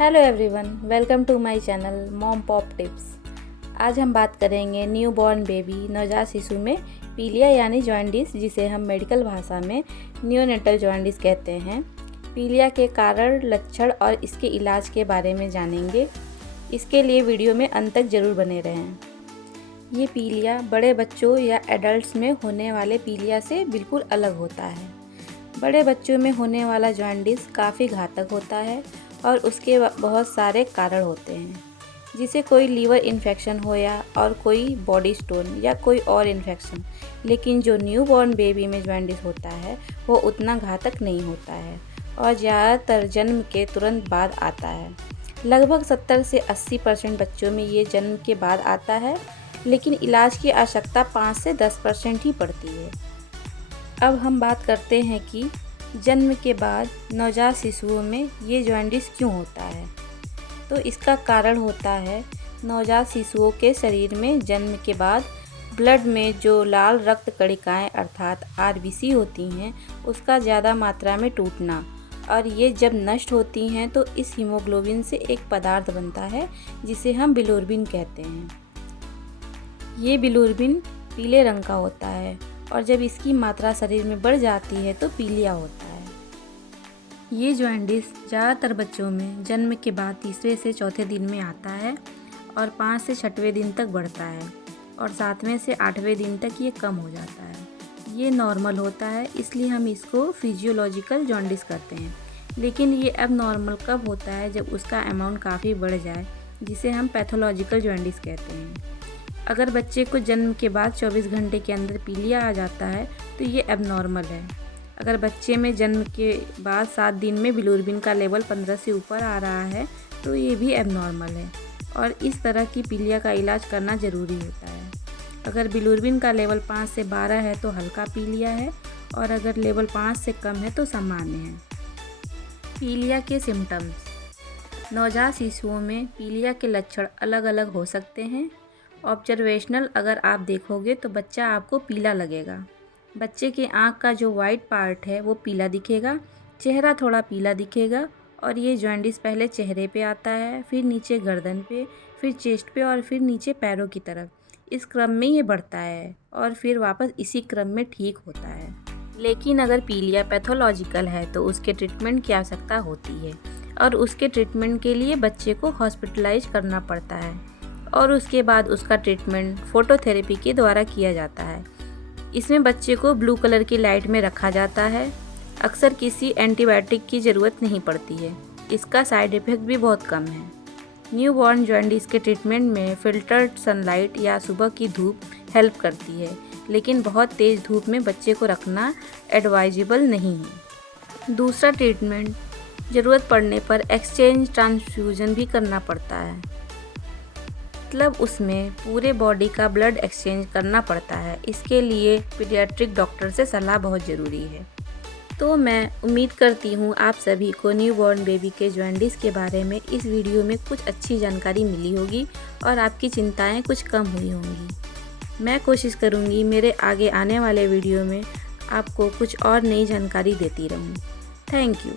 Hello everyone, welcome to my channel mom pop tips. आज हम बात करेंगे न्यू बॉर्न बेबी नवजात शिशु में पीलिया यानी जॉन्डिस, जिसे हम मेडिकल भाषा में नियोनेटल जॉन्डिस कहते हैं। पीलिया के कारण, लक्षण और इसके इलाज के बारे में जानेंगे। इसके लिए वीडियो में अंत तक जरूर बने रहें। ये पीलिया बड़े बच्चों या एडल्ट्स में होने वाले पीलिया से बिल्कुल अलग होता है। बड़े बच्चों में होने वाला जॉन्डिस काफ़ी घातक होता है और उसके बहुत सारे कारण होते हैं, जिसे कोई लीवर इन्फेक्शन हो या और कोई बॉडी स्टोन या कोई और इन्फेक्शन। लेकिन जो न्यूबॉर्न बेबी में जॉन्डिस होता है वो उतना घातक नहीं होता है और ज़्यादातर जन्म के तुरंत बाद आता है। लगभग 70 से 80% बच्चों में ये जन्म के बाद आता है, लेकिन इलाज की आवश्यकता 5 से 10% ही पड़ती है। अब हम बात करते हैं कि जन्म के बाद नवजात शिशुओं में ये जॉन्डिस क्यों होता है। तो इसका कारण होता है नवजात शिशुओं के शरीर में जन्म के बाद ब्लड में जो लाल रक्त कणिकाएँ अर्थात आरबीसी होती हैं, उसका ज़्यादा मात्रा में टूटना, और ये जब नष्ट होती हैं तो इस हीमोग्लोबिन से एक पदार्थ बनता है जिसे हम बिलिरुबिन कहते हैं। ये बिलिरुबिन पीले रंग का होता है और जब इसकी मात्रा शरीर में बढ़ जाती है तो पीलिया होता है। ये जॉन्डिस ज़्यादातर बच्चों में जन्म के बाद तीसरे से चौथे दिन में आता है और 5 से 6वें दिन तक बढ़ता है और 7वें से 8वें दिन तक ये कम हो जाता है। ये नॉर्मल होता है, इसलिए हम इसको फिजियोलॉजिकल जॉन्डिस करते हैं। लेकिन ये अब नॉर्मल कब होता है? जब उसका अमाउंट काफ़ी बढ़ जाए, जिसे हम पैथोलॉजिकल जॉन्डिस कहते हैं। अगर बच्चे को जन्म के बाद 24 घंटे के अंदर पीलिया आ जाता है तो ये एबनॉर्मल है। अगर बच्चे में जन्म के बाद 7 दिन में बिलिरुबिन का लेवल 15 से ऊपर आ रहा है तो ये भी एबनॉर्मल है और इस तरह की पीलिया का इलाज करना ज़रूरी होता है। अगर बिलिरुबिन का लेवल 5 से 12 है तो हल्का पीलिया है और अगर लेवल 5 से कम है तो सामान्य है। पीलिया के सिम्टम्स। नवजात शिशुओं में पीलिया के लक्षण अलग अलग हो सकते हैं। ऑब्जर्वेशनल अगर आप देखोगे तो बच्चा आपको पीला लगेगा। बच्चे के आँख का जो वाइट पार्ट है वो पीला दिखेगा, चेहरा थोड़ा पीला दिखेगा और ये जॉन्डिस पहले चेहरे पे आता है, फिर नीचे गर्दन पे, फिर चेस्ट पे और फिर नीचे पैरों की तरफ। इस क्रम में ये बढ़ता है और फिर वापस इसी क्रम में ठीक होता है। लेकिन अगर पीलिया पैथोलॉजिकल है तो उसके ट्रीटमेंट की आवश्यकता होती है और उसके ट्रीटमेंट के लिए बच्चे को हॉस्पिटलाइज करना पड़ता है और उसके बाद उसका ट्रीटमेंट फोटोथेरेपी के द्वारा किया जाता है। इसमें बच्चे को ब्लू कलर की लाइट में रखा जाता है। अक्सर किसी एंटीबायोटिक की ज़रूरत नहीं पड़ती है। इसका साइड इफ़ेक्ट भी बहुत कम है। न्यूबॉर्न जॉन्डिस के ट्रीटमेंट में फिल्टर्ड सनलाइट या सुबह की धूप हेल्प करती है, लेकिन बहुत तेज़ धूप में बच्चे को रखना एडवाइजेबल नहीं है। दूसरा ट्रीटमेंट, ज़रूरत पड़ने पर एक्सचेंज ट्रांसफ्यूजन भी करना पड़ता है, मतलब उसमें पूरे बॉडी का ब्लड एक्सचेंज करना पड़ता है। इसके लिए पीडियाट्रिक डॉक्टर से सलाह बहुत ज़रूरी है। तो मैं उम्मीद करती हूँ आप सभी को न्यूबॉर्न बेबी के जॉन्डिस के बारे में इस वीडियो में कुछ अच्छी जानकारी मिली होगी और आपकी चिंताएं कुछ कम हुई होंगी। मैं कोशिश करूँगी मेरे आगे आने वाले वीडियो में आपको कुछ और नई जानकारी देती रहूँ। Thank you.